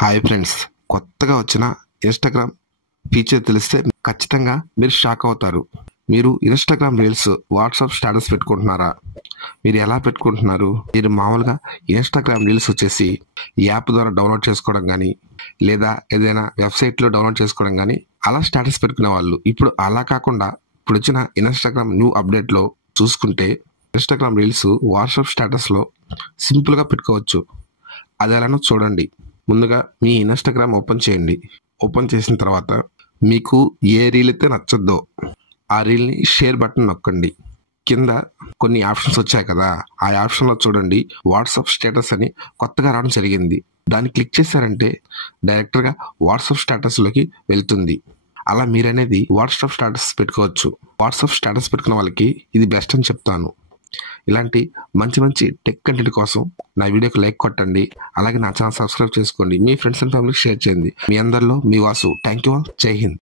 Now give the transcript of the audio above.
Hi friends, కొత్తగా వచ్చిన Instagram feature తెలిస్తే ఖచ్చితంగా మీరు షాక్ అవుతారు. మీరు ఇన్స్టాగ్రామ్ రీల్స్, వాట్సాప్ స్టేటస్ పెట్టుకుంటున్నారా? మీరు ఎలా పెట్టుకుంటున్నారు? మీరు మామూలుగా ఇన్స్టాగ్రామ్ రీల్స్ వచ్చేసి యాప్ ద్వారా డౌన్లోడ్ చేసుకోవడం కానీ, లేదా ఏదైనా వెబ్సైట్లో డౌన్లోడ్ చేసుకోవడం కానీ అలా స్టేటస్ పెట్టుకునే వాళ్ళు. ఇప్పుడు అలా కాకుండా ఇప్పుడు వచ్చిన ఇన్స్టాగ్రామ్ న్యూ అప్డేట్లో చూసుకుంటే ఇన్స్టాగ్రామ్ రీల్స్ వాట్సాప్ స్టేటస్లో సింపుల్గా పెట్టుకోవచ్చు. అది ఎలానో చూడండి. ముందుగా మీ ఇన్స్టాగ్రామ్ ఓపెన్ చేయండి. ఓపెన్ చేసిన తర్వాత మీకు ఏ రీల్ అయితే నచ్చద్దో ఆ రీల్ని షేర్ బటన్ నొక్కండి. కింద కొన్ని ఆప్షన్స్ వచ్చాయి కదా, ఆ ఆప్షన్లో చూడండి వాట్సాప్ స్టేటస్ అని కొత్తగా రావడం జరిగింది. దాన్ని క్లిక్ చేశారంటే డైరెక్ట్గా వాట్సాప్ స్టేటస్లోకి వెళ్తుంది. అలా మీరనేది వాట్సాప్ స్టేటస్ పెట్టుకోవచ్చు. వాట్సాప్ స్టేటస్ పెట్టుకున్న వాళ్ళకి ఇది బెస్ట్ అని చెప్తాను. ఇలాంటి మంచి మంచి టెక్ కంటెంట్ కోసం నా వీడియోకి లైక్ కొట్టండి. అలాగే నా ఛానల్ సబ్స్క్రైబ్ చేసుకోండి. మీ ఫ్రెండ్స్ అండ్ ఫ్యామిలీకి షేర్ చేయండి. మీ అందరిలో మీ వాసు. Thank you all. జై హింద్.